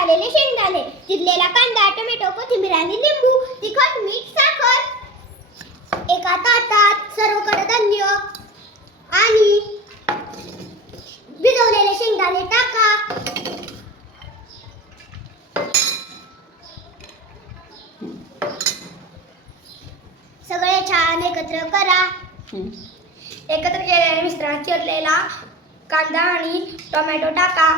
आलेले शेंगदाणे, चिरलेला कांदा, टोमॅटो, कोथिंबीर आणि लिंबू, तिखट, मीठ, साखर. एका ताटात सर्व कडधान्य आणि भिजवलेले शेंगदाणे टाका. सगळे छान एकत्र करा. एकत्र केलेल्या मिश्रणात चिरलेला कांदा आणि टोमॅटो टाका.